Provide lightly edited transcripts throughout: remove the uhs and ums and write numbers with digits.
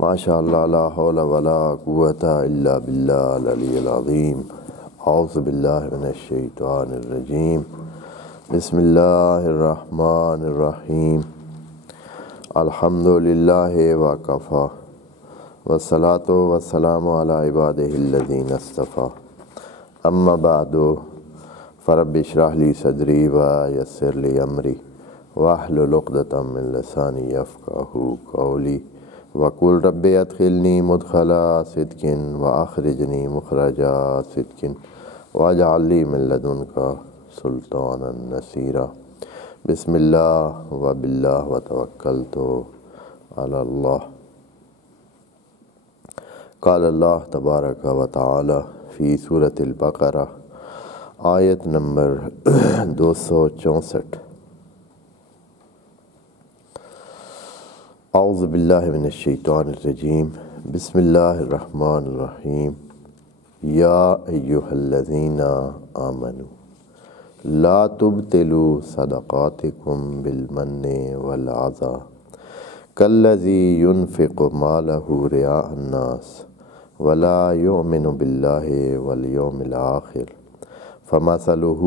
ماشاء اللہ لا حول ولا قوۃ الا باللہ العلی العظیم۔ اعوذ باللہ من الشیطان الرجیم۔ بسم اللہ الرحمن الرحیم۔ الحمد للہ وکفیٰ والصلاۃ والسلام علی عبادہ الذین اصطفیٰ، اما بعد فرب اشرح لی صدری ویسر لی امری واحلل عقدۃ من لسانی یفقہوا قولی وقل رب ادخلنی مدخل صدق واخرجنی مخرج صدق واجعل لی من لدنک سلطانا نصیرا۔ بسم اللہ وباللہ وتوکلت علی اللہ۔ قال اللہ تبارک و تعالی فی سورۃ البقرہ، آیت نمبر 264۔ اعوذ باللہ من الشیطان الرجیم، بسم اللہ الرحمن الرحیم۔ یا ایہا الذین آمنوا لا تبطلوا صدقاتکم بالمن والعذی کالذی ینفق مالہ رئاء الناس ولا یؤمن باللہ والیوم الآخر فمثلہ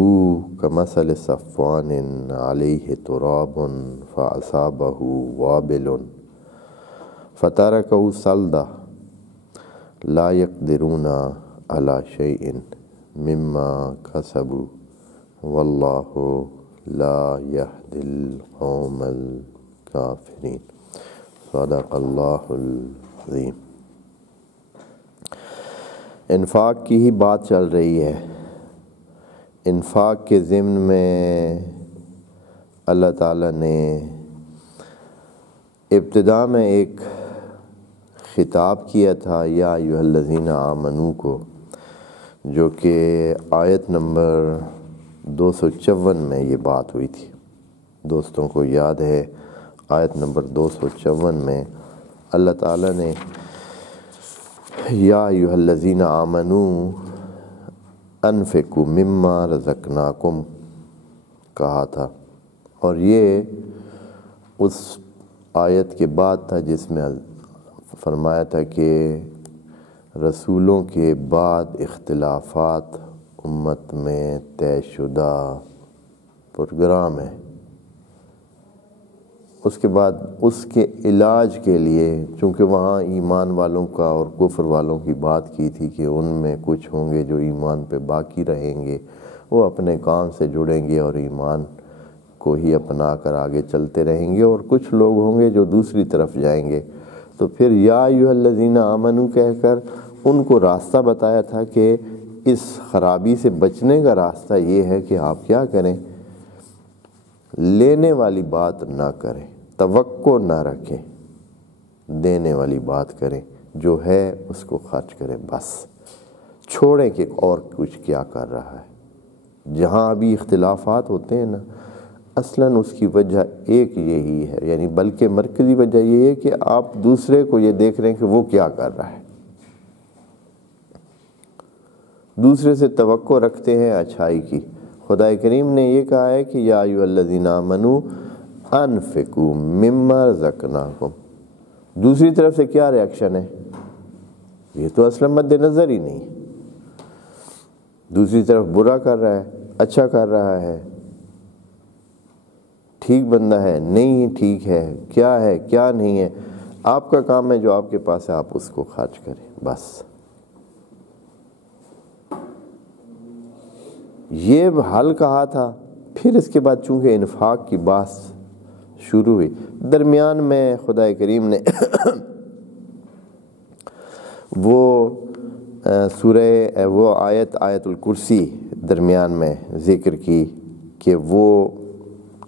کمثل صفوان علیہ تراب فأصابہ وابل فترکہ صلدا لا یقدرون علی شیء مما کسبوا واللہ لا یہدی القوم الکافرین۔ صدق اللہ العظیم۔ انفاق کی ہی بات چل رہی ہے۔ انفاق کے ضمن میں اللہ تعالیٰ نے ابتدا میں ایک خطاب کیا تھا یا ایھا الذین آمنو کو، جو کہ آیت نمبر 254 میں یہ بات ہوئی تھی۔ دوستوں کو یاد ہے آیت نمبر 254 میں اللہ تعالیٰ نے یا ایھا الذین آمنو انفقوا مما رزقناکم کہا تھا، اور یہ اس آیت کے بعد تھا جس میں فرمایا تھا کہ رسولوں کے بعد اختلافات امت میں طے شدہ پروگرام ہے۔ اس کے بعد اس کے علاج کے لیے، چونکہ وہاں ایمان والوں کا اور کفر والوں کی بات کی تھی کہ ان میں کچھ ہوں گے جو ایمان پہ باقی رہیں گے، وہ اپنے کام سے جڑیں گے اور ایمان کو ہی اپنا کر آگے چلتے رہیں گے، اور کچھ لوگ ہوں گے جو دوسری طرف جائیں گے۔ تو پھر یا ایھا الذین آمنو کہہ کر ان کو راستہ بتایا تھا کہ اس خرابی سے بچنے کا راستہ یہ ہے کہ آپ کیا کریں، لینے والی بات نہ کریں، توقع نہ رکھیں، دینے والی بات کریں، جو ہے اس کو خرچ کریں، بس چھوڑیں کہ اور کچھ کیا کر رہا ہے۔ جہاں ابھی اختلافات ہوتے ہیں نا، اصلاً اس کی وجہ ایک یہی ہے، یعنی بلکہ مرکزی وجہ یہ ہے کہ آپ دوسرے کو یہ دیکھ رہے ہیں کہ وہ کیا کر رہا ہے، دوسرے سے توقع رکھتے ہیں اچھائی کی۔ خدا کریم نے یہ کہا ہے کہ یا ایھا الذین آمنو انفقوا مما رزقناکم، دوسری طرف سے کیا ریاکشن ہے؟ یہ تو اصلا مد نظر ہی نہیں، دوسری طرف برا کر رہا ہے، اچھا کر رہا ہے، ٹھیک بندہ ہے، نہیں ٹھیک ہے، کیا ہے کیا نہیں ہے، آپ کا کام ہے جو آپ کے پاس ہے آپ اس کو خرچ کریں، بس۔ یہ حل کہا تھا۔ پھر اس کے بعد چونکہ انفاق کی بات شروع ہوئی، درمیان میں خدا کریم نے وہ آیت الکرسی درمیان میں ذکر کی کہ وہ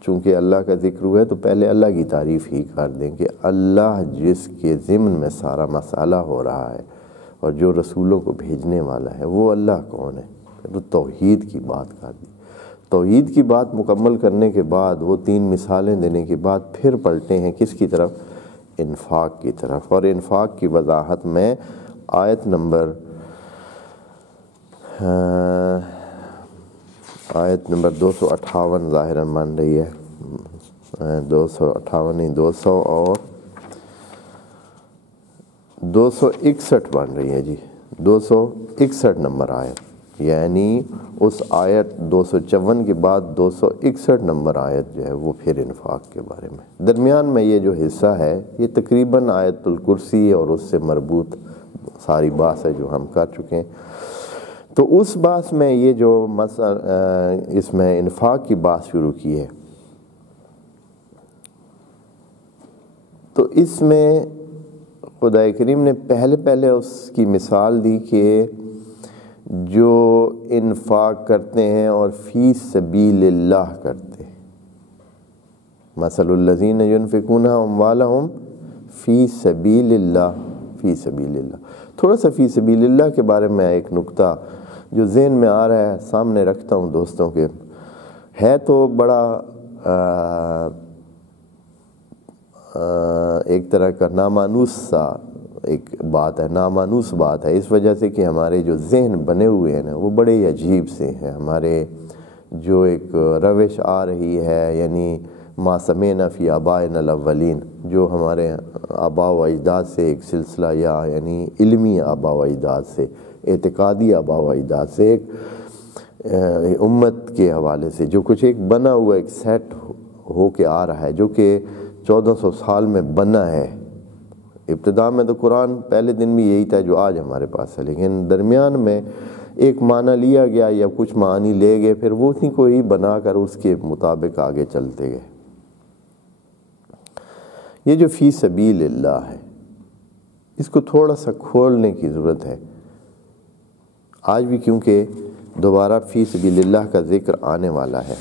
چونکہ اللہ کا ذکر ہوا ہے تو پہلے اللہ کی تعریف ہی کر دیں کہ اللہ جس کے ضمن میں سارا مسئلہ ہو رہا ہے اور جو رسولوں کو بھیجنے والا ہے وہ اللہ کون ہے۔ پھر توحید کی بات کر دی۔ توحید کی بات مکمل کرنے کے بعد وہ 3 مثالیں دینے کے بعد پھر پلٹے ہیں کس کی طرف؟ انفاق کی طرف۔ اور انفاق کی وضاحت میں آیت نمبر 258 ظاہراً مان رہی ہے، 258 نہیں 200 اور 261 بن رہی ہے جی، 261 نمبر آیت، یعنی اس آیت 254 کے بعد 261 نمبر آیت جو ہے وہ پھر انفاق کے بارے میں۔ درمیان میں یہ جو حصہ ہے یہ تقریباً آیت الکرسی اور اس سے مربوط ساری بات ہے جو ہم کر چکے ہیں۔ تو اس بات میں یہ جو اس میں انفاق کی بات شروع کی ہے، تو اس میں خدا کریم نے پہلے اس کی مثال دی کہ جو انفاق کرتے ہیں اور فی سبیل اللہ کرتے ہیں، مثل الذین ينفقون اموالهم فی سبیل اللہ، فی سبیل اللہ۔ تھوڑا سا فی سبیل اللہ کے بارے میں ایک نکتہ جو ذہن میں آ رہا ہے سامنے رکھتا ہوں دوستوں کے، ہے تو بڑا ایک طرح کا نامانوس سا ایک بات ہے، نامانوس بات ہے، اس وجہ سے کہ ہمارے جو ذہن بنے ہوئے ہیں نا وہ بڑے ہی عجیب سے ہیں۔ ہمارے جو ایک روش آ رہی ہے، یعنی ما سمعنا فی آبائنا الاولین، جو ہمارے آباء و اجداد سے ایک سلسلہ، یا یعنی علمی آباء و اجداد سے، اعتقادی آباء و اجداد سے، ایک امت کے حوالے سے جو کچھ ایک بنا ہوا ایک سیٹ ہو کے آ رہا ہے، جو کہ 1400 سال میں بنا ہے۔ ابتدا میں تو قرآن پہلے دن بھی یہی تھا جو آج ہمارے پاس ہے، لیکن درمیان میں ایک معنی لیا گیا یا کچھ معنی لے گئے، پھر وہ اسی کو ہی بنا کر اس کے مطابق آگے چلتے گئے۔ یہ جو فی سبیل اللہ ہے، اس کو تھوڑا سا کھولنے کی ضرورت ہے آج بھی، کیونکہ دوبارہ فی سبیل اللہ کا ذکر آنے والا ہے،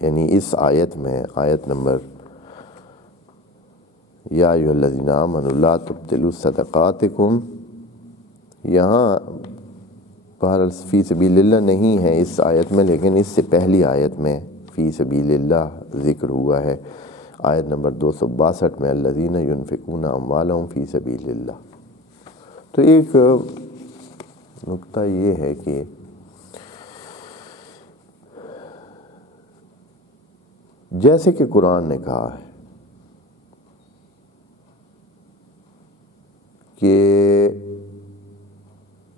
یعنی اس آیت میں، آیت نمبر یا ایھا الذین آمنوا لا تبطلوا صدقاتکم، یہاں بہرحال فی سبیل اللہ نہیں ہے اس آیت میں، لیکن اس سے پہلی آیت میں فی سبیل اللہ ذکر ہوا ہے، آیت نمبر 262 میں الذین ينفقون اموالهم فی سبیل اللہ۔ تو ایک نکتہ یہ ہے کہ جیسے کہ قرآن نے کہا ہے کہ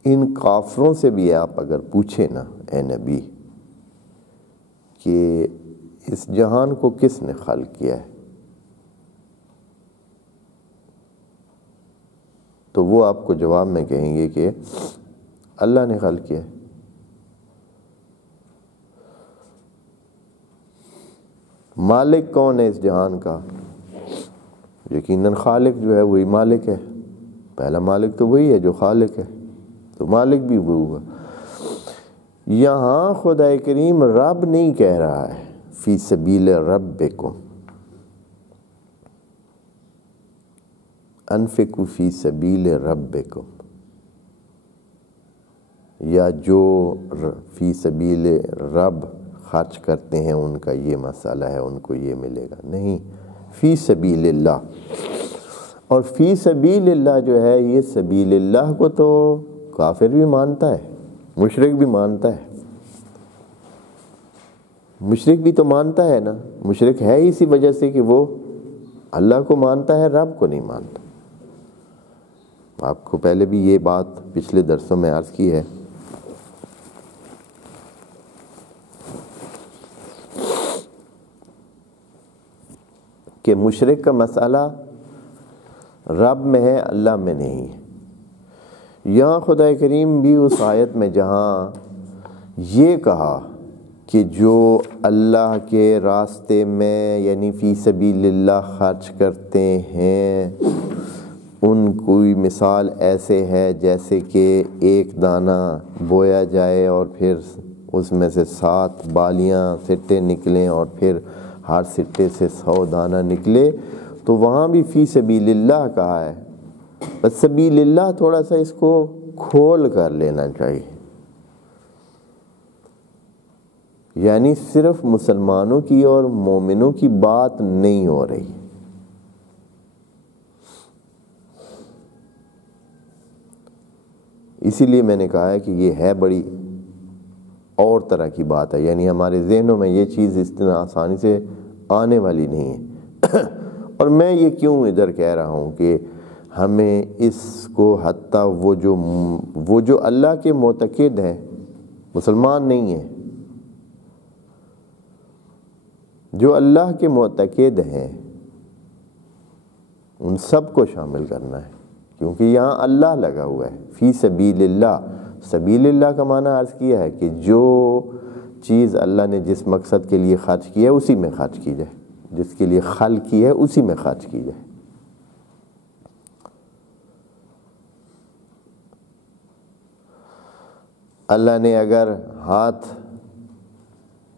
ان کافروں سے بھی آپ اگر پوچھیں نا اے نبی کہ اس جہان کو کس نے خلق کیا ہے، تو وہ آپ کو جواب میں کہیں گے کہ اللہ نے خلق کیا ہے۔ مالک کون ہے اس جہان کا؟ یقیناً خالق جو ہے وہی مالک ہے، پہلا مالک تو وہی ہے جو خالق ہے، تو مالک بھی وہ ہوگا۔ یہاں خدا کریم رب نہیں کہہ رہا ہے فی سبیل ربکم، انفقوا فی سبیل ربکم، یا جو فی سبیل رب خرچ کرتے ہیں ان کا یہ مسئلہ ہے، ان کو یہ ملے گا، نہیں، فی سبیل اللہ۔ اور فی سبیل اللہ جو ہے، یہ سبیل اللہ کو تو کافر بھی مانتا ہے، مشرک بھی مانتا ہے، مشرک بھی تو مانتا ہے نا، مشرک ہے اسی وجہ سے کہ وہ اللہ کو مانتا ہے، رب کو نہیں مانتا۔ آپ کو پہلے بھی یہ بات پچھلے درسوں میں عرض کی ہے کہ مشرک کا مسئلہ رب میں ہے، اللہ میں نہیں ہے۔ یہاں خدا کریم بھی اس آیت میں جہاں یہ کہا کہ جو اللہ کے راستے میں یعنی فی سبیل اللہ خرچ کرتے ہیں، ان کی مثال ایسے ہے جیسے کہ ایک دانہ بویا جائے اور پھر اس میں سے 7 بالیاں سٹے نکلیں اور پھر ہر سٹے سے 100 دانہ نکلے، تو وہاں بھی فی سبیل اللہ کہا ہے۔ بس سبیل اللہ تھوڑا سا اس کو کھول کر لینا چاہیے، یعنی صرف مسلمانوں کی اور مومنوں کی بات نہیں ہو رہی، اسی لیے میں نے کہا ہے کہ یہ ہے بڑی اور طرح کی بات ہے، یعنی ہمارے ذہنوں میں یہ چیز اس طرح آسانی سے آنے والی نہیں ہے۔ اور میں یہ کیوں ادھر کہہ رہا ہوں کہ ہمیں اس کو حتیٰ وہ جو اللہ کے معتقد ہیں، مسلمان نہیں ہیں، جو اللہ کے معتقد ہیں، ان سب کو شامل کرنا ہے، کیونکہ یہاں اللہ لگا ہوا ہے۔ فی سبیل اللہ، سبیل اللہ کا معنی عرض کیا ہے کہ جو چیز اللہ نے جس مقصد کے لیے خرچ کیا ہے اسی میں خرچ کی جائے، جس کے لیے خلق کی ہے اسی میں خرچ کی جائے۔ اللہ نے اگر ہاتھ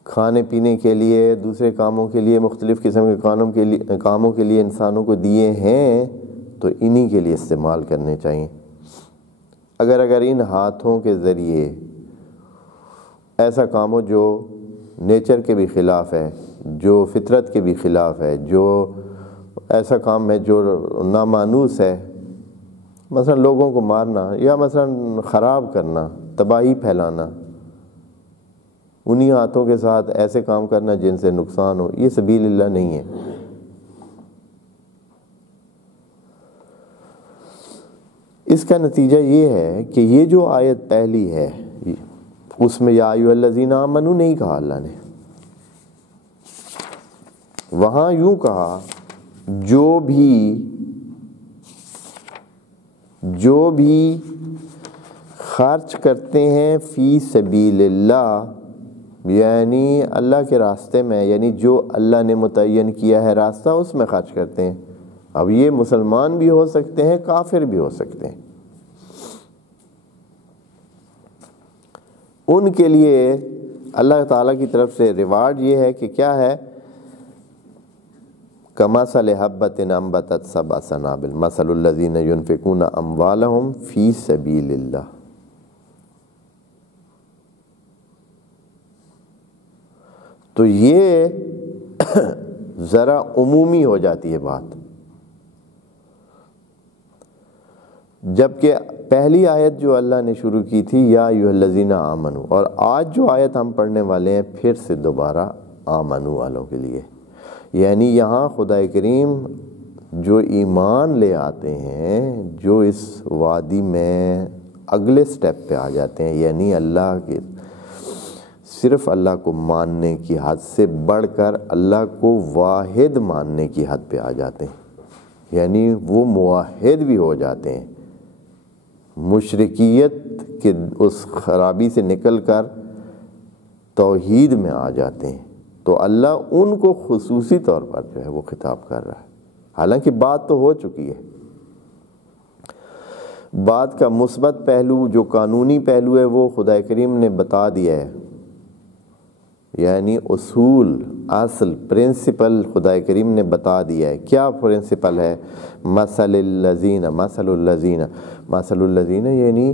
کھانے پینے کے لیے، دوسرے کاموں کے لیے، مختلف قسم کے کاموں کے لیے انسانوں کو دیے ہیں تو انہی کے لیے استعمال کرنے چاہیے۔ اگر ان ہاتھوں کے ذریعے ایسا کام ہو جو نیچر کے بھی خلاف ہے، جو فطرت کے بھی خلاف ہے، جو ایسا کام ہے جو نامانوس ہے، مثلا لوگوں کو مارنا یا مثلا خراب کرنا، تباہی پھیلانا، انہی ہاتھوں کے ساتھ ایسے کام کرنا جن سے نقصان ہو، یہ سبیل اللہ نہیں ہے۔ اس کا نتیجہ یہ ہے کہ یہ جو آیت پہلی ہے اس میں یا ایھا الذین آمنوا نہیں کہا اللہ نے، وہاں یوں کہا جو بھی خرچ کرتے ہیں فی سبیل اللہ، یعنی اللہ کے راستے میں، یعنی جو اللہ نے متعین کیا ہے راستہ اس میں خرچ کرتے ہیں۔ اب یہ مسلمان بھی ہو سکتے ہیں، کافر بھی ہو سکتے ہیں، ان کے لیے اللہ تعالیٰ کی طرف سے ریوارڈ یہ ہے کہ کیا ہے، کمثل حبۃ انبتت سبع سنابل مثل الذین ينفقون اموالهم فی سبیل اللہ۔ تو یہ ذرا عمومی ہو جاتی ہے بات، جبکہ پہلی آیت جو اللہ نے شروع کی تھی یا ایھا الذین آمنوا، اور آج جو آیت ہم پڑھنے والے ہیں پھر سے دوبارہ آمنوا والوں کے لیے، یعنی یہاں خدا کریم جو ایمان لے آتے ہیں، جو اس وادی میں اگلے سٹیپ پہ آ جاتے ہیں، یعنی اللہ کے صرف اللہ کو ماننے کی حد سے بڑھ کر اللہ کو واحد ماننے کی حد پہ آ جاتے ہیں، یعنی وہ موحد بھی ہو جاتے ہیں، مشرکیت کے اس خرابی سے نکل کر توحید میں آ جاتے ہیں، تو اللہ ان کو خصوصی طور پر جو ہے وہ خطاب کر رہا ہے۔ حالانکہ بات تو ہو چکی ہے، بات کا مثبت پہلو جو قانونی پہلو ہے وہ خدا کریم نے بتا دیا ہے، یعنی اصول، اصل، پرنسپل خدا کریم نے بتا دیا ہے۔ کیا پرنسپل ہے؟ مثل الذین یعنی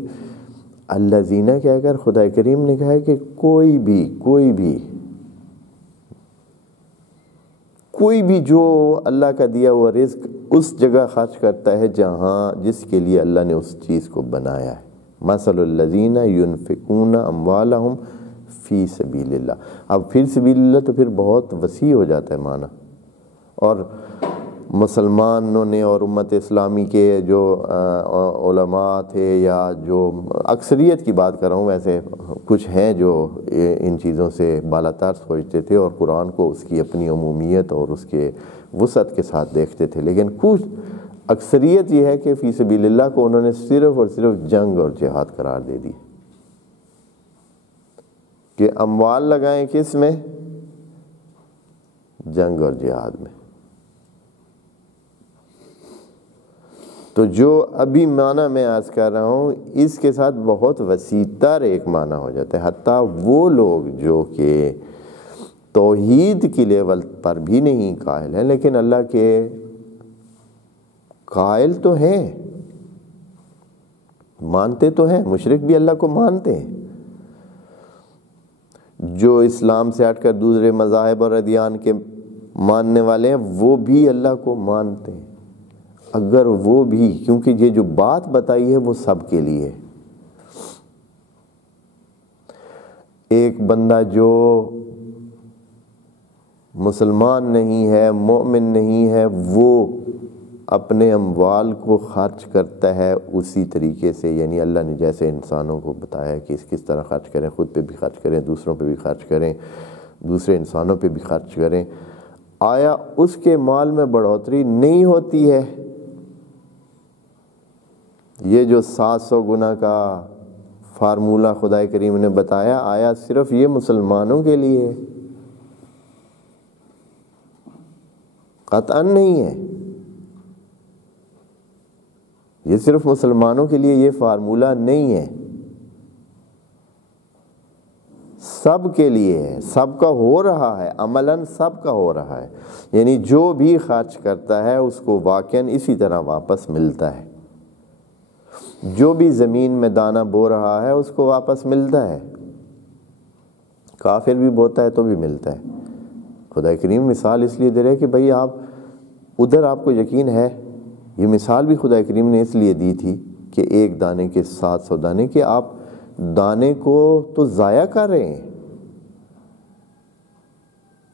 الذین کہہ کر خدا کریم نے کہا ہے کہ کوئی بھی جو اللہ کا دیا ہوا رزق اس جگہ خرچ کرتا ہے جس کے لیے اللہ نے اس چیز کو بنایا ہے۔ مثل الذین ينفقون اموالهم فی سبیل اللہ۔ اب فی سبیل اللہ تو پھر بہت وسیع ہو جاتا ہے معنی، اور مسلمانوں نے اور امت اسلامی کے جو علماء تھے یا جو اکثریت کی بات کر رہا ہوں، ویسے کچھ ہیں جو ان چیزوں سے بالاتر سوچتے تھے اور قرآن کو اس کی اپنی عمومیت اور اس کے وسعت کے ساتھ دیکھتے تھے، لیکن کچھ اکثریت یہ ہے کہ فی سبیل اللہ کو انہوں نے صرف اور صرف جنگ اور جہاد قرار دے دی، کہ اموال لگائیں کس میں؟ جنگ اور جہاد میں۔ تو جو ابھی معنی میں عرض کر رہا ہوں اس کے ساتھ بہت وسیع تر ایک معنی ہو جاتا ہے، حتیٰ وہ لوگ جو کہ توحید کی لیول پر بھی نہیں قائل ہیں لیکن اللہ کے قائل تو ہیں، مانتے تو ہیں، مشرک بھی اللہ کو مانتے ہیں، جو اسلام سے ہٹ کر دوسرے مذاہب اور ادیان کے ماننے والے ہیں وہ بھی اللہ کو مانتے ہیں، اگر وہ بھی، کیونکہ یہ جو بات بتائی ہے وہ سب کے لیے۔ ایک بندہ جو مسلمان نہیں ہے، مومن نہیں ہے، وہ اپنے اموال کو خرچ کرتا ہے اسی طریقے سے، یعنی اللہ نے جیسے انسانوں کو بتایا کہ کس طرح خرچ کریں، خود پہ بھی خرچ کریں، دوسروں پہ بھی خرچ کریں، دوسرے انسانوں پہ بھی خرچ کریں، آیا اس کے مال میں بڑھوتری نہیں ہوتی ہے؟ یہ جو 700 گنا کا فارمولہ خدا کریم نے بتایا، آیا صرف یہ مسلمانوں کے لیے ہے؟ قطعاً نہیں ہے۔ یہ صرف مسلمانوں کے لیے یہ فارمولہ نہیں ہے، سب کے لیے ہے، سب کا ہو رہا ہے، عملاً سب کا ہو رہا ہے، یعنی جو بھی خرچ کرتا ہے اس کو واقعاً اسی طرح واپس ملتا ہے، جو بھی زمین میں دانہ بو رہا ہے اس کو واپس ملتا ہے، کافر بھی بوتا ہے تو بھی ملتا ہے۔ خدا کریم مثال اس لیے دے رہے کہ بھئی آپ ادھر آپ کو یقین ہے، یہ مثال بھی خدا کریم نے اس لیے دی تھی کہ ایک دانے کے 700 دانے، کہ آپ دانے کو تو ضائع کر رہے ہیں۔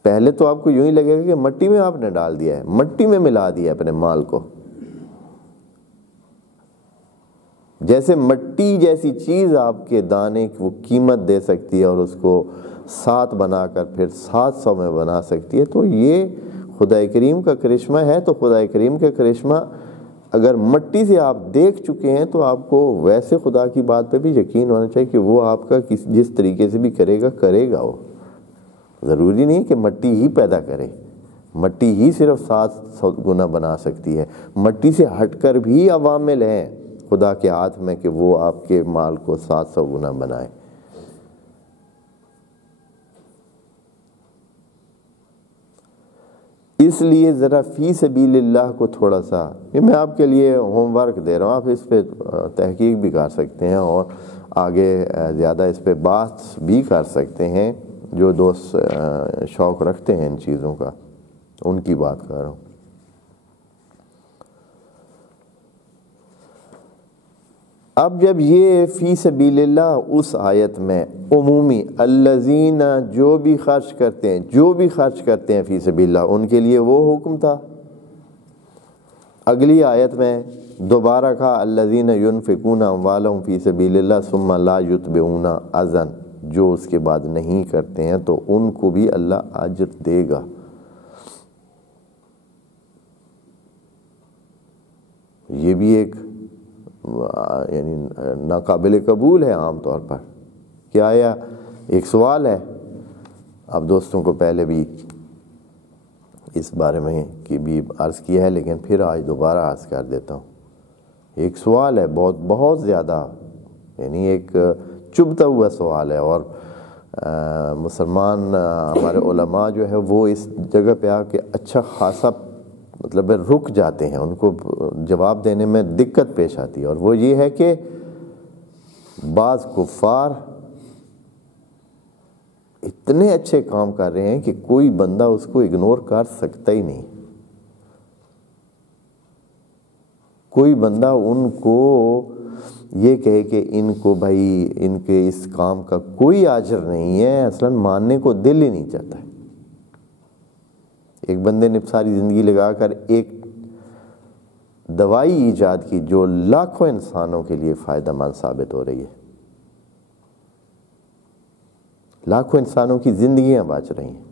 پہلے تو آپ کو یوں ہی لگے گا کہ مٹی میں آپ نے ڈال دیا ہے، مٹی میں ملا دیا اپنے مال کو، جیسے مٹی جیسی چیز آپ کے دانے کو قیمت دے سکتی ہے اور اس کو 7 بنا کر پھر 700 میں بنا سکتی ہے، تو یہ خدا کریم کا کرشمہ ہے۔ تو خدا کریم کا کرشمہ اگر مٹی سے آپ دیکھ چکے ہیں تو آپ کو ویسے خدا کی بات پہ بھی یقین ہونا چاہیے کہ وہ آپ کا جس طریقے سے بھی کرے گا وہ ضروری نہیں کہ مٹی ہی پیدا کرے، مٹی ہی صرف 700 گنا بنا سکتی ہے، مٹی سے ہٹ کر بھی عوامل ہیں خدا کے ہاتھ میں کہ وہ آپ کے مال کو 700 گنا بنائے۔ اس لیے ذرا فی سبیل اللہ کو تھوڑا سا، یہ میں آپ کے لیے ہوم ورک دے رہا ہوں، آپ اس پہ تحقیق بھی کر سکتے ہیں اور آگے زیادہ اس پہ بات بھی کر سکتے ہیں، جو دوست شوق رکھتے ہیں ان چیزوں کا ان کی بات کر رہا ہوں۔ اب جب یہ فی سبیل اللہ اس آیت میں عمومی الذین جو بھی خرچ کرتے ہیں فی سبیل اللہ ان کے لیے وہ حکم تھا، اگلی آیت میں دوبارہ کہا الذین ینفقون اموالہم فی سبیل اللہ ثم لا یتبعون اذًا، جو اس کے بعد نہیں کرتے ہیں تو ان کو بھی اللہ اجر دے گا۔ یہ بھی ایک یعنی ناقابل قبول ہے عام طور پر کہ آیا ایک سوال ہے، اب دوستوں کو پہلے بھی اس بارے میں کہ بھی عرض کیا ہے لیکن پھر آج دوبارہ عرض کر دیتا ہوں، ایک سوال ہے بہت زیادہ، یعنی ایک چبھتا ہوا سوال ہے، اور مسلمان ہمارے علماء جو ہے وہ اس جگہ پہ آ کے اچھا خاصا مطلب رک جاتے ہیں، ان کو جواب دینے میں دقت پیش آتی ہے، اور وہ یہ ہے کہ بعض کفار اتنے اچھے کام کر رہے ہیں کہ کوئی بندہ اس کو اگنور کر سکتا ہی نہیں، کوئی بندہ ان کو یہ کہے کہ ان کو بھائی ان کے اس کام کا کوئی اجر نہیں ہے، اصلاً ماننے کو دل ہی نہیں چاہتا ہے۔ ایک بندے نے ساری زندگی لگا کر ایک دوائی ایجاد کی جو لاکھوں انسانوں کے لیے فائدہ مند ثابت ہو رہی ہے، لاکھوں انسانوں کی زندگیاں بچ رہی ہیں،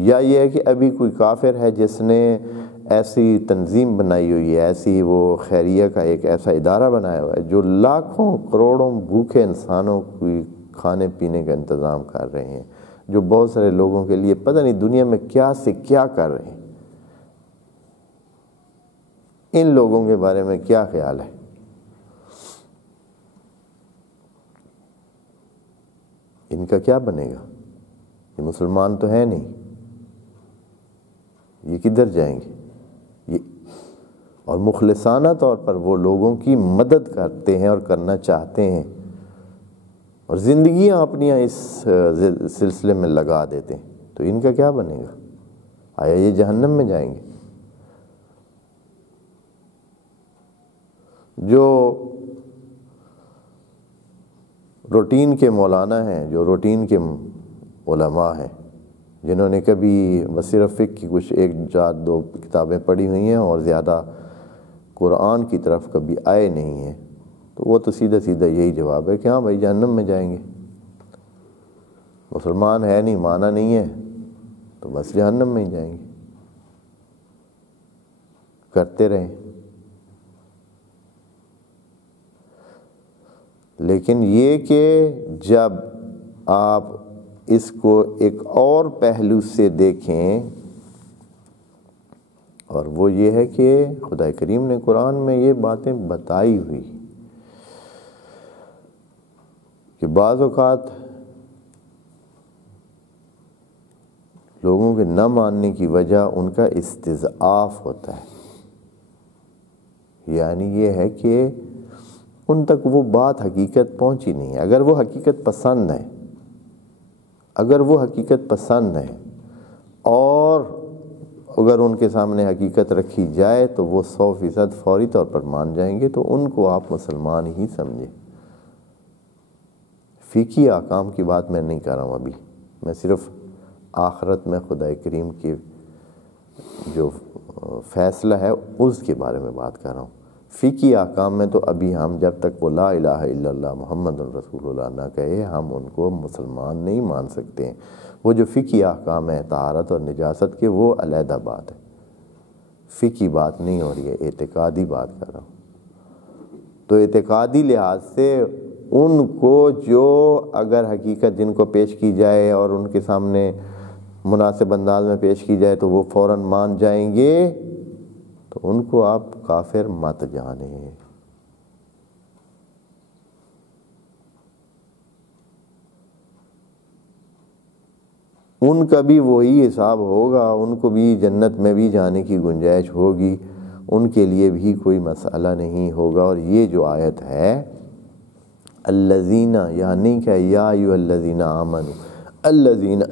یا یہ ہے کہ ابھی کوئی کافر ہے جس نے ایسی تنظیم بنائی ہوئی ہے، ایسی وہ خیریہ کا ایک ایسا ادارہ بنایا ہوا ہے جو لاکھوں کروڑوں بھوکے انسانوں کو کھانے پینے کا انتظام کر رہے ہیں، جو بہت سارے لوگوں کے لیے پتہ نہیں دنیا میں کیا سے کیا کر رہے ہیں۔ ان لوگوں کے بارے میں کیا خیال ہے؟ ان کا کیا بنے گا؟ یہ مسلمان تو ہے نہیں، یہ کدھر جائیں گے؟ اور مخلصانہ طور پر وہ لوگوں کی مدد کرتے ہیں اور کرنا چاہتے ہیں، اور زندگیاں اپنیاں اس سلسلے میں لگا دیتے ہیں، تو ان کا کیا بنے گا؟ آیا یہ جہنم میں جائیں گے؟ جو روٹین کے مولانا ہیں، جو روٹین کے علماء ہیں، جنہوں نے کبھی بس صرف فقہ کی کچھ 1-2 کتابیں پڑھی ہوئی ہیں اور زیادہ قرآن کی طرف کبھی آئے نہیں ہیں، تو وہ تو سیدھا سیدھا یہی جواب ہے کہ ہاں بھائی جہنم میں جائیں گے، مسلمان ہے نہیں، مانا نہیں ہے، تو بس جہنم میں ہی جائیں گے، کرتے رہیں۔ لیکن یہ کہ جب آپ اس کو ایک اور پہلو سے دیکھیں، اور وہ یہ ہے کہ خدا کریم نے قرآن میں یہ باتیں بتائی ہوئی کہ بعض اوقات لوگوں کے نہ ماننے کی وجہ ان کا استضعاف ہوتا ہے، یعنی یہ ہے کہ ان تک وہ بات حقیقت پہنچی نہیں ہے۔ اگر وہ حقیقت پسند ہے، اور اگر ان کے سامنے حقیقت رکھی جائے تو وہ 100% فوری طور پر مان جائیں گے، تو ان کو آپ مسلمان ہی سمجھیں۔ فقہی احکام کی بات میں نہیں کر رہا ہوں ابھی، میں صرف آخرت میں خدا کریم کی جو فیصلہ ہے اس کے بارے میں بات کر رہا ہوں۔ فقہی احکام میں تو ابھی ہم جب تک وہ لا الہ الا اللہ محمد رسول اللہ نہ کہے، ہم ان کو مسلمان نہیں مان سکتے ہیں۔ وہ جو فقہی احکام ہیں طہارت اور نجاست کے، وہ علیحدہ بات ہے، فقہی بات نہیں ہو رہی ہے، اعتقادی بات کر رہا ہوں۔ تو اعتقادی لحاظ سے ان کو جو اگر حقیقت جن کو پیش کی جائے اور ان کے سامنے مناسب انداز میں پیش کی جائے تو وہ فوراً مان جائیں گے، تو ان کو آپ کافر مت جانیں۔ ان کا بھی وہی حساب ہوگا، ان کو بھی جنت میں بھی جانے کی گنجائش ہوگی، ان کے لیے بھی کوئی مسئلہ نہیں ہوگا۔ اور یہ جو آیت ہے الذین، یہاں نہیں کہ یا ایھا الذین آمنوا الذین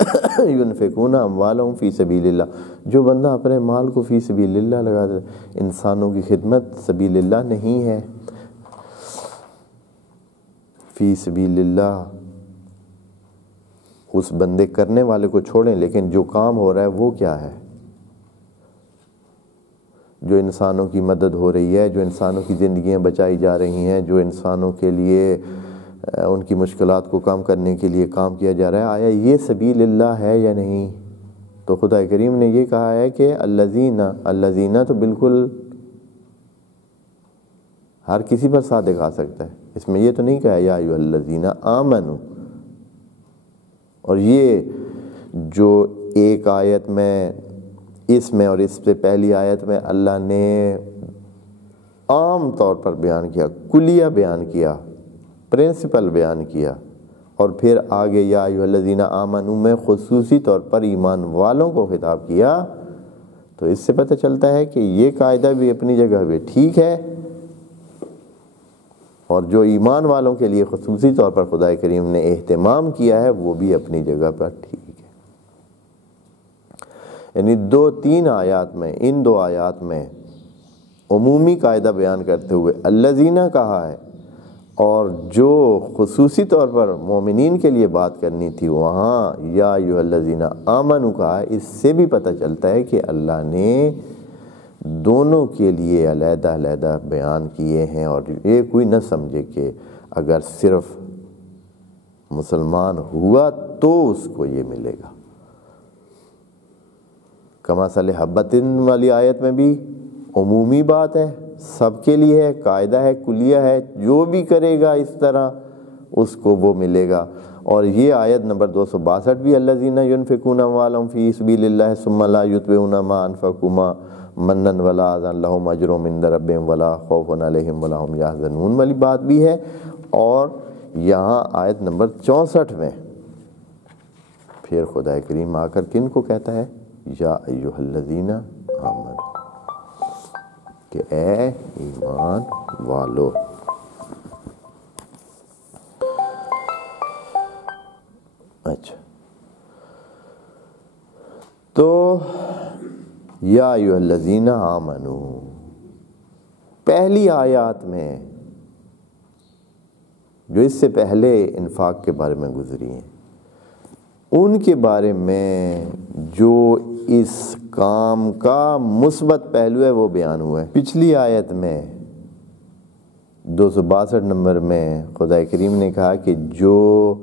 ينفقون اموالهم فی سبیل اللہ، جو بندہ اپنے مال کو فی سبیل اللہ لگا دے، انسانوں کی خدمت سبیل اللہ نہیں ہے۔ فی سبیل اللہ اس بندے کرنے والے کو چھوڑیں، لیکن جو کام ہو رہا ہے وہ کیا ہے؟ جو انسانوں کی مدد ہو رہی ہے، جو انسانوں کی زندگیاں بچائی جا رہی ہیں، جو انسانوں کے لیے ان کی مشکلات کو کم کرنے کے لیے کام کیا جا رہا ہے، آیا یہ سبیل اللہ ہے یا نہیں؟ تو خدا کریم نے یہ کہا ہے کہ الذین تو بالکل ہر کسی پر صادق آ سکتا ہے، اس میں یہ تو نہیں کہا یا ایھا الذین آمنوا۔ اور یہ جو ایک آیت میں اس میں اور اس سے پہلی آیت میں اللہ نے عام طور پر بیان کیا، کلیہ بیان کیا، پرنسپل بیان کیا، اور پھر آگے یا ایھا الذین آمنوا میں خصوصی طور پر ایمان والوں کو خطاب کیا، تو اس سے پتہ چلتا ہے کہ یہ قاعدہ بھی اپنی جگہ پہ ٹھیک ہے، اور جو ایمان والوں کے لیے خصوصی طور پر خدا کریم نے اہتمام کیا ہے وہ بھی اپنی جگہ پر ٹھیک ہے۔ یعنی 2-3 آیات میں، ان 2 آیات میں عمومی قاعدہ بیان کرتے ہوئے الذین کہا ہے، اور جو خصوصی طور پر مومنین کے لیے بات کرنی تھی وہاں یا ایھا الذین آمنوا کہا ہے۔ اس سے بھی پتہ چلتا ہے کہ اللہ نے دونوں کے لیے علیحدہ علیحدہ بیان کیے ہیں، اور یہ کوئی نہ سمجھے کہ اگر صرف مسلمان ہوا تو اس کو یہ ملے گا۔ کمثل حبۃ والی آیت میں بھی عمومی بات ہے، سب کے لیے ہے، قاعدہ ہے، کلیہ ہے، جو بھی کرے گا اس طرح اس کو وہ ملے گا۔ اور یہ آیت نمبر 262 بھی الذین ينفقون اموالهم فی سبیل اللہ ثم لا یتبعون ما انفقوا منا ولا اذى لهم اجر عند ربهم ولا خوف علیہم ولا هم يحزنون والی بات بھی ہے۔ اور یہاں آیت نمبر 64 میں پھر خدا کریم آ کر کن کو کہتا ہے؟ یا ایھا الذین آمنوا، کہ اے ایمان والو۔ اچھا، تو یا ایھا الذین آمنوا پہلی آیات میں جو اس سے پہلے انفاق کے بارے میں گزری ہیں، ان کے بارے میں جو اس کام کا مثبت پہلو ہے وہ بیان ہوا ہے۔ پچھلی آیت میں 262 نمبر میں خدا کریم نے کہا کہ جو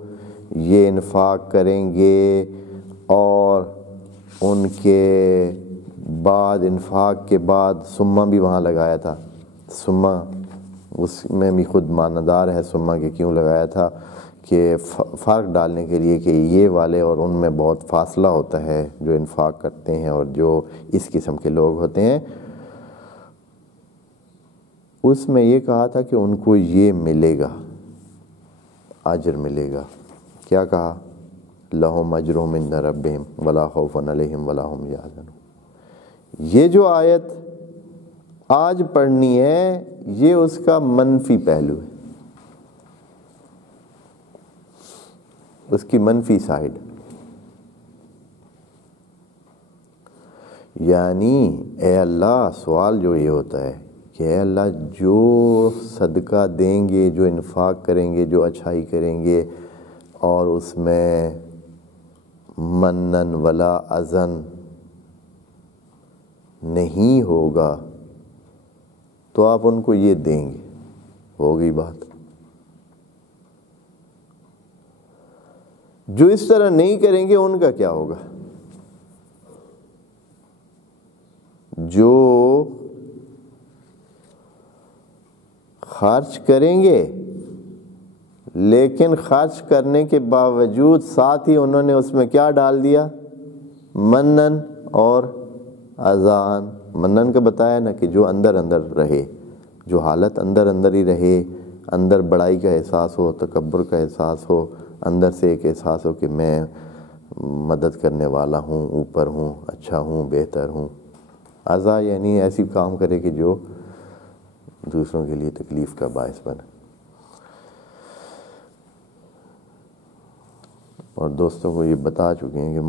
یہ انفاق کریں گے اور ان کے بعد انفاق کے بعد سمہ بھی وہاں لگایا تھا، سمہ اس میں بھی خود معنیدار ہے سمہ کے کیوں لگایا تھا کہ فرق ڈالنے کے لیے کہ یہ والے اور ان میں بہت فاصلہ ہوتا ہے جو انفاق کرتے ہیں اور جو اس قسم کے لوگ ہوتے ہیں۔ اس میں یہ کہا تھا کہ ان کو یہ ملے گا، اجر ملے گا۔ کیا کہا؟ لہم اجرہم عند ربہم ولا خوف علیہم ولا ہم یحزنون۔ یہ جو آیت آج پڑھنی ہے یہ اس کا منفی پہلو ہے، اس کی منفی سائڈ، یعنی اے اللہ سوال جو یہ ہوتا ہے کہ اے اللہ جو صدقہ دیں گے، جو انفاق کریں گے، جو اچھائی کریں گے اور اس میں منن ولا اذن نہیں ہوگا تو آپ ان کو یہ دیں گے، ہوگی بات۔ جو اس طرح نہیں کریں گے ان کا کیا ہوگا؟ جو خرچ کریں گے لیکن خرچ کرنے کے باوجود ساتھ ہی انہوں نے اس میں کیا ڈال دیا؟ منن اور اذان۔ منن کا بتایا نا کہ جو اندر اندر رہے، جو حالت اندر اندر ہی رہے، اندر بڑائی کا احساس ہو، تکبر کا احساس ہو، اندر سے ایک احساس ہو کہ میں مدد کرنے والا ہوں، اوپر ہوں، اچھا ہوں، بہتر ہوں۔ اذا یعنی ایسی کام کرے کہ جو دوسروں کے لیے تکلیف کا باعث بنے۔ اور دوستوں کو یہ بتا چکے ہیں کہ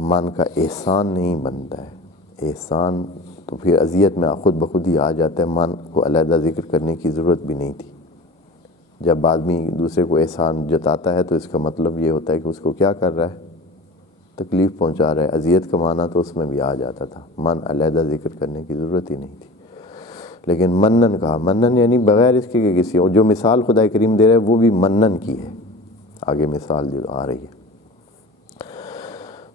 من کا احسان نہیں بنتا ہے، احسان تو پھر اذیت میں خود بخود ہی آ جاتا ہے، من کو علیحدہ ذکر کرنے کی ضرورت بھی نہیں تھی۔ جب آدمی دوسرے کو احسان جتاتا ہے تو اس کا مطلب یہ ہوتا ہے کہ اس کو کیا کر رہا ہے؟ تکلیف پہنچا رہا ہے۔ اذیت کا معنی تو اس میں بھی آ جاتا تھا، من علیحدہ ذکر کرنے کی ضرورت ہی نہیں تھی۔ لیکن منن کہا، منن یعنی بغیر اس کے کہ کسی اور، جو مثال خدا کریم دے رہا ہے وہ بھی منن کی ہے، آگے مثال جو آ رہی ہے۔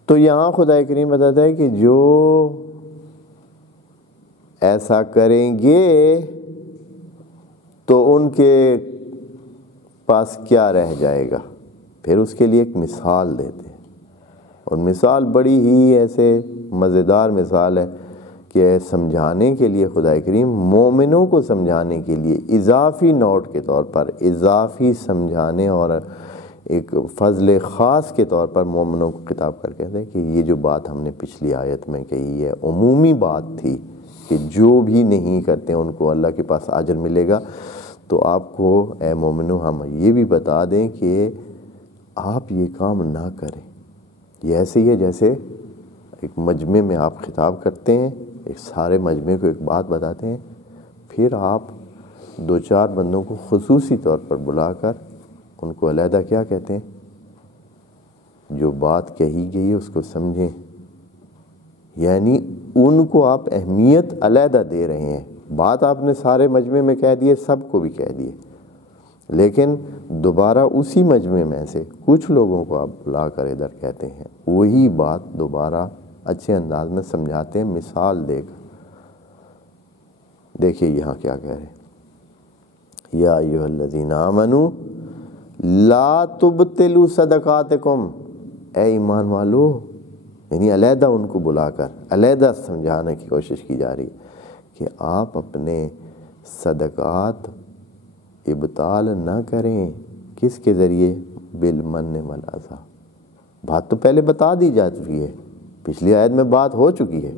تو یہاں خدا کریم بتاتا ہے کہ جو ایسا کریں گے تو ان کے پاس کیا رہ جائے گا، پھر اس کے لیے ایک مثال دیتے ہیں، اور مثال بڑی ہی ایسے مزیدار مثال ہے کہ سمجھانے کے لیے خدا کریم مومنوں کو سمجھانے کے لیے اضافی نوٹ کے طور پر، اضافی سمجھانے اور ایک فضل خاص کے طور پر مومنوں کو خطاب کر کے کہتے ہیں کہ یہ جو بات ہم نے پچھلی آیت میں کہی ہے عمومی بات تھی کہ جو بھی نہیں کرتے ان کو اللہ کے پاس اجر ملے گا، تو آپ کو اے مومنوں ہم یہ بھی بتا دیں کہ آپ یہ کام نہ کریں۔ یہ ایسے ہی ہے جیسے ایک مجمع میں آپ خطاب کرتے ہیں، ایک سارے مجمع کو ایک بات بتاتے ہیں، پھر آپ دو چار بندوں کو خصوصی طور پر بلا کر ان کو علیحدہ کیا کہتے ہیں؟ جو بات کہی گئی ہے اس کو سمجھیں، یعنی ان کو آپ اہمیت علیحدہ دے رہے ہیں۔ بات آپ نے سارے مجمع میں کہہ دی ہے، سب کو بھی کہہ دی ہے، لیکن دوبارہ اسی مجمع میں سے کچھ لوگوں کو آپ بلا کر ادھر کہتے ہیں، وہی بات دوبارہ اچھے انداز میں سمجھاتے ہیں مثال دے کر۔ دیکھیے یہاں کیا کہہ رہے ہیں، یا ایھا الذین آمنوا لا تبطلوا صدقاتکم، اے ایمان والو، یعنی علیحدہ ان کو بلا کر علیحدہ سمجھانے کی کوشش کی جا رہی ہے کہ آپ اپنے صدقات ابطال نہ کریں۔ کس کے ذریعے؟ بالمن والاذی۔ بات تو پہلے بتا دی جا چکی ہے، پچھلی آیت میں بات ہو چکی ہے،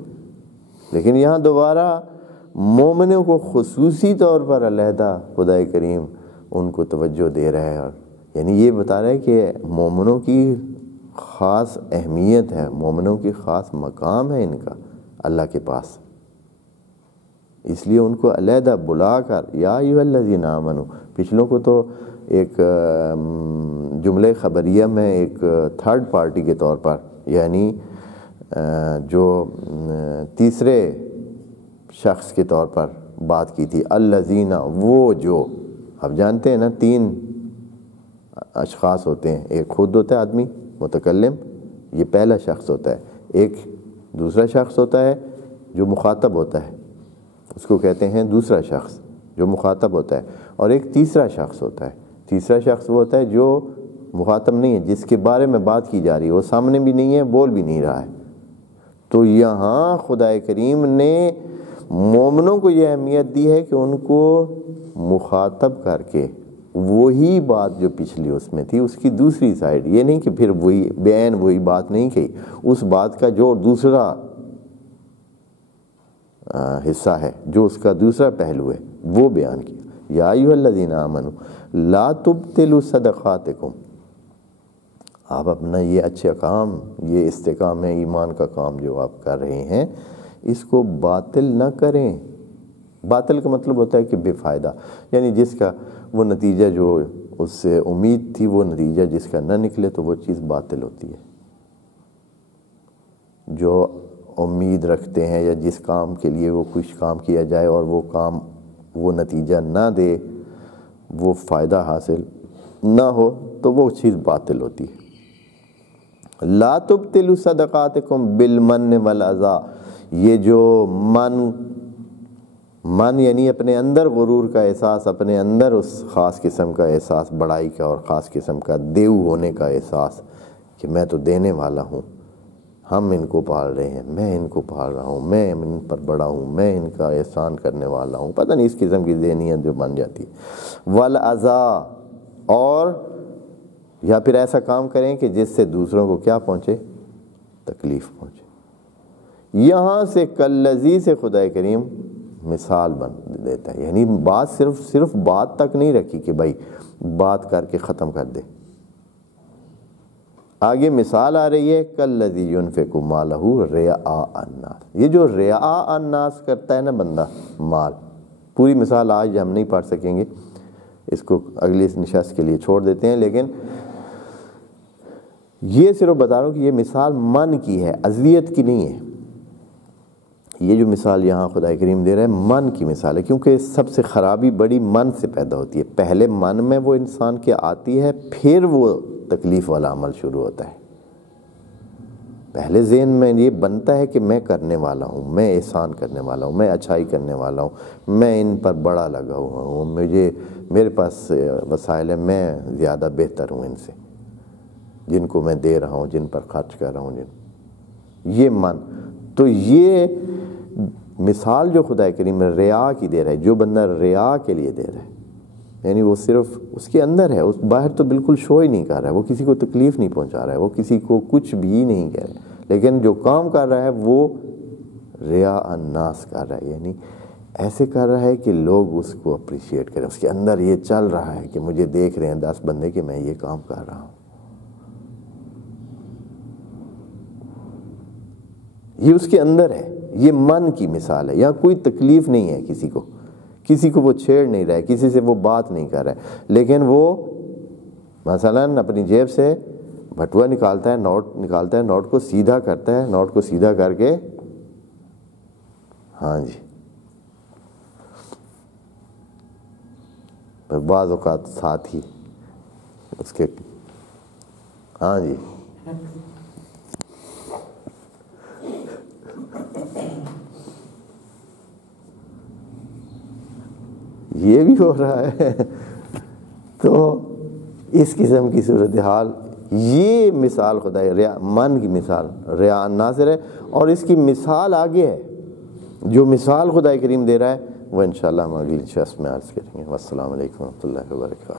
لیکن یہاں دوبارہ مومنوں کو خصوصی طور پر علیحدہ خدا کریم ان کو توجہ دے رہا ہے، اور یعنی یہ بتا رہا ہے کہ مومنوں کی خاص اہمیت ہے، مومنوں کی خاص مقام ہے ان کا اللہ کے پاس، اس لیے ان کو علیحدہ بلا کر یا ایھا الذین آمنوا۔ پچھلوں کو تو ایک جملے خبریہ میں ایک تھرڈ پارٹی کے طور پر، یعنی جو تیسرے شخص کے طور پر بات کی تھی، الذین، وہ جو، اب جانتے ہیں نا 3 اشخاص ہوتے ہیں، ایک خود ہوتا ہے آدمی متکلم، یہ پہلا شخص ہوتا ہے، ایک دوسرا شخص ہوتا ہے جو مخاطب ہوتا ہے، اس کو کہتے ہیں دوسرا شخص جو مخاطب ہوتا ہے، اور ایک تیسرا شخص ہوتا ہے۔ تیسرا شخص وہ ہوتا ہے جو مخاطب نہیں ہے، جس کے بارے میں بات کی جا رہی ہے، وہ سامنے بھی نہیں ہے، بول بھی نہیں رہا ہے۔ تو یہاں خدا کریم نے مومنوں کو یہ اہمیت دی ہے کہ ان کو مخاطب کر کے وہی بات جو پچھلی اس میں تھی اس کی دوسری سائڈ، یہ نہیں کہ پھر وہی بیان وہی بات نہیں کہی، اس بات کا جو دوسرا حصہ ہے، جو اس کا دوسرا پہلو ہے، وہ بیان کیا۔ یا ایھا الذین آمنوا لا تبطلوا صدقاتکم، آپ اپنا یہ اچھا کام، یہ استقامہ ایمان کا کام جو آپ کر رہے ہیں، اس کو باطل نہ کریں۔ باطل کا مطلب ہوتا ہے کہ بے فائدہ، یعنی جس کا وہ نتیجہ جو اس سے امید تھی وہ نتیجہ جس کا نہ نکلے تو وہ چیز باطل ہوتی ہے۔ جو امید رکھتے ہیں یا جس کام کے لیے وہ کچھ کام کیا جائے اور وہ کام وہ نتیجہ نہ دے، وہ فائدہ حاصل نہ ہو، تو وہ چیز باطل ہوتی ہے۔ لا تبطلوا صدقاتکم بالمن والاذی، یہ جو من یعنی اپنے اندر غرور کا احساس، اپنے اندر اس خاص قسم کا احساس، بڑائی کا اور خاص قسم کا دیو ہونے کا احساس کہ میں تو دینے والا ہوں، ہم ان کو پال رہے ہیں، میں ان کو پال رہا ہوں، میں ان پر بڑا ہوں، میں ان کا احسان کرنے والا ہوں، پتہ نہیں اس قسم کی ذہنیت جو بن جاتی ہے۔ والاذی، اور یا پھر ایسا کام کریں کہ جس سے دوسروں کو کیا پہنچے؟ تکلیف پہنچے۔ یہاں سے کالذی سے خدا کریم مثال بن دیتا ہے، یعنی بات صرف بات تک نہیں رکھی کہ بھائی بات کر کے ختم کر دے، آگے مثال آ رہی ہے کالذی ينفق مالہ رئاء الناس، یہ جو رئاء الناس کرتا ہے نا بندہ مال، پوری مثال آج ہم نہیں پڑھ سکیں گے، اس کو اگلی نشست کے لیے چھوڑ دیتے ہیں، لیکن یہ صرف بتا رہا ہوں کہ یہ مثال من کی ہے، اذیت کی نہیں ہے۔ یہ جو مثال یہاں خدا کریم دے رہا ہے من کی مثال ہے، کیونکہ سب سے خرابی بڑی من سے پیدا ہوتی ہے، پہلے من میں وہ انسان کے آتی ہے، پھر وہ تکلیف والا عمل شروع ہوتا ہے۔ پہلے ذہن میں یہ بنتا ہے کہ میں کرنے والا ہوں، میں احسان کرنے والا ہوں، میں اچھائی کرنے والا ہوں، میں ان پر بڑا لگا ہوا ہوں، میرے پاس وسائل ہے، میں زیادہ بہتر ہوں ان سے، جن کو میں دے رہا ہوں، جن پر خرچ کر رہا ہوں، یہ من۔ تو یہ مثال جو خدا کریم ریا کی دے رہا ہے، جو بندہ ریا کے لیے دے رہا ہے، یعنی وہ صرف اس کے اندر ہے، اس باہر تو بالکل شو ہی نہیں کر رہا ہے، وہ کسی کو تکلیف نہیں پہنچا رہا ہے، وہ کسی کو کچھ بھی نہیں کہہ رہا ہے، لیکن جو کام کر رہا ہے وہ ریا الناس کر رہا ہے، یعنی ایسے کر رہا ہے کہ لوگ اس کو اپریشیٹ کریں، اس کے اندر یہ چل رہا ہے کہ مجھے دیکھ رہے ہیں 10 بندے کہ میں یہ کام کر رہا ہوں۔ یہ اس کے اندر ہے، یہ من کی مثال ہے، یہاں کوئی تکلیف نہیں ہے کسی کو وہ چھیڑ نہیں رہا ہے، کسی سے وہ بات نہیں کر رہا ہے، لیکن وہ مثلاً اپنی جیب سے بٹوا نکالتا ہے، نوٹ کو سیدھا کرتا ہے، نوٹ کو سیدھا کر کے ہاں جی، بعض اوقات ساتھ ہی اس کے ہاں جی یہ بھی ہو رہا ہے۔ تو اس قسم کی صورتحال، یہ مثال خدا من کی مثال ریا الناظر ہے، اور اس کی مثال آگے ہے، جو مثال خدا کریم دے رہا ہے وہ انشاءاللہ ہم اگلی نشست میں عرض کریں گے۔ والسلام علیکم ورحمۃ اللہ وبرکاتہ۔